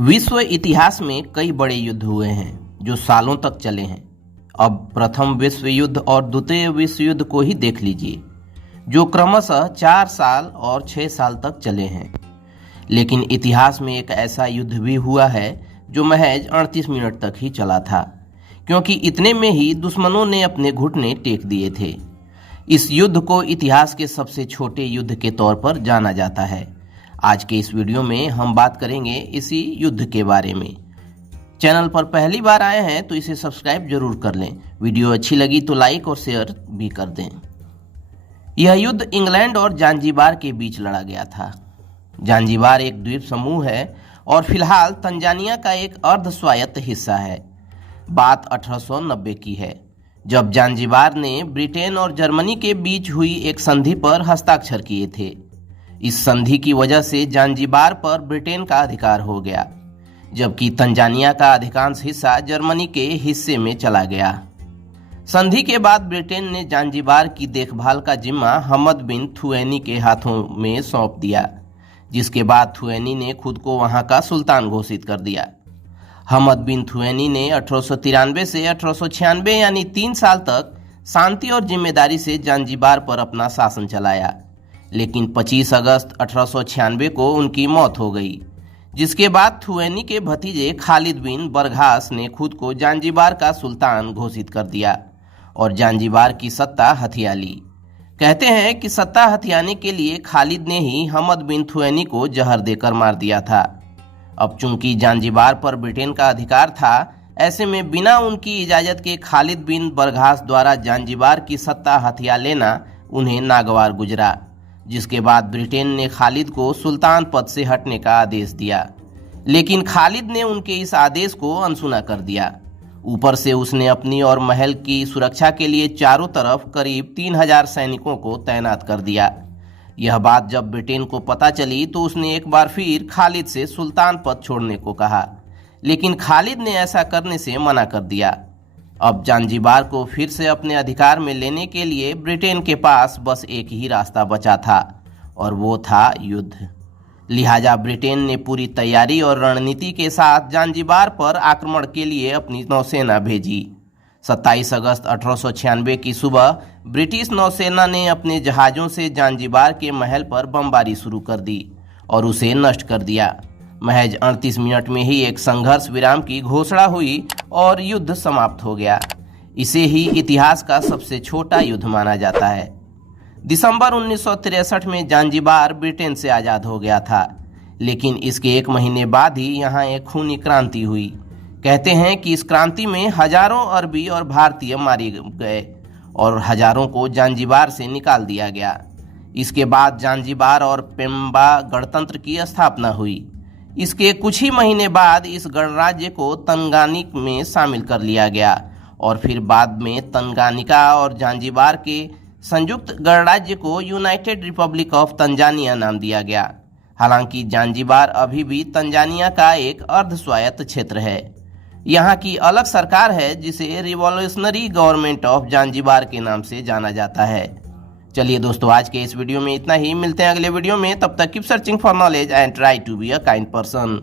विश्व इतिहास में कई बड़े युद्ध हुए हैं जो सालों तक चले हैं। अब प्रथम विश्व युद्ध और द्वितीय विश्व युद्ध को ही देख लीजिए, जो क्रमशः 4 साल और 6 साल तक चले हैं। लेकिन इतिहास में एक ऐसा युद्ध भी हुआ है जो महज 38 मिनट तक ही चला था, क्योंकि इतने में ही दुश्मनों ने अपने घुटने टेक दिए थे। इस युद्ध को इतिहास के सबसे छोटे युद्ध के तौर पर जाना जाता है। आज के इस वीडियो में हम बात करेंगे इसी युद्ध के बारे में। चैनल पर पहली बार आए हैं तो इसे सब्सक्राइब जरूर कर लें। वीडियो अच्छी लगी तो लाइक और शेयर भी कर दें। यह युद्ध इंग्लैंड और जांजीबार के बीच लड़ा गया था। जांजीबार एक द्वीप समूह है और फिलहाल तंजानिया का एक अर्ध स्वायत्त हिस्सा है। बात 1890 की है, जब जांजीबार ने ब्रिटेन और जर्मनी के बीच हुई एक संधि पर हस्ताक्षर किए थे। इस संधि की वजह से जांजीबार पर ब्रिटेन का अधिकार हो गया, जबकि तंजानिया का अधिकांश हिस्सा जर्मनी के हिस्से में चला गया। संधि के बाद ब्रिटेन ने जांजीबार की देखभाल का जिम्मा हमद बिन थुएनी के हाथों में सौंप दिया, जिसके बाद थुएनी ने खुद को वहां का सुल्तान घोषित कर दिया। हमद बिन थुएनी ने 1893 से 1896 यानी 3 साल तक शांति और जिम्मेदारी से जांजीबार पर अपना शासन चलाया, लेकिन 25 अगस्त 1896 को उनकी मौत हो गई, जिसके बाद थुएनी के भतीजे खालिद बिन बरघास ने खुद को जांजीबार का सुल्तान घोषित कर दिया और जांजीबार की सत्ता हथिया ली। कहते हैं कि सत्ता हथियाने के लिए खालिद ने ही हमद बिन थुएनी को जहर देकर मार दिया था। अब चूंकि जांजीबार पर ब्रिटेन का अधिकार था, ऐसे में बिना उनकी इजाज़त के खालिद बिन बरघास द्वारा जांजीबार की सत्ता हथिया लेना उन्हें नागवार गुजरा, जिसके बाद ब्रिटेन ने खालिद को सुल्तान पद से हटने का आदेश दिया। लेकिन खालिद ने उनके इस आदेश को अनसुना कर दिया। ऊपर से उसने अपनी और महल की सुरक्षा के लिए चारों तरफ करीब 3000 सैनिकों को तैनात कर दिया। यह बात जब ब्रिटेन को पता चली तो उसने एक बार फिर खालिद से सुल्तान पद छोड़ने को कहा, लेकिन खालिद ने ऐसा करने से मना कर दिया। अब जांजीबार को फिर से अपने अधिकार में लेने के लिए ब्रिटेन के पास बस एक ही रास्ता बचा था, और वो था युद्ध। लिहाजा ब्रिटेन ने पूरी तैयारी और रणनीति के साथ जांजीबार पर आक्रमण के लिए अपनी नौसेना भेजी। 27 अगस्त 1896 की सुबह ब्रिटिश नौसेना ने अपने जहाज़ों से जांजीबार के महल पर बमबारी शुरू कर दी और उसे नष्ट कर दिया। महज 38 मिनट में ही एक संघर्ष विराम की घोषणा हुई और युद्ध समाप्त हो गया। इसे ही इतिहास का सबसे छोटा युद्ध माना जाता है। दिसंबर 1963 में जांजीबार ब्रिटेन से आज़ाद हो गया था, लेकिन इसके 1 महीने बाद ही यहाँ एक खूनी क्रांति हुई। कहते हैं कि इस क्रांति में हजारों अरबी और भारतीय मारे गए और हजारों को जांजीबार से निकाल दिया गया। इसके बाद जांजीबार और पेम्बा गणतंत्र की स्थापना हुई। इसके कुछ ही महीने बाद इस गणराज्य को तंगानिक में शामिल कर लिया गया और फिर बाद में तंगानिका और जांजीबार के संयुक्त गणराज्य को यूनाइटेड रिपब्लिक ऑफ तंजानिया नाम दिया गया। हालांकि जांजीबार अभी भी तंजानिया का एक अर्ध स्वायत्त क्षेत्र है। यहाँ की अलग सरकार है जिसे रिवॉल्यूशनरी गवर्नमेंट ऑफ जांजीबार के नाम से जाना जाता है। चलिए दोस्तों, आज के इस वीडियो में इतना ही। मिलते हैं अगले वीडियो में। तब तक keep searching for knowledge and try to be a kind person.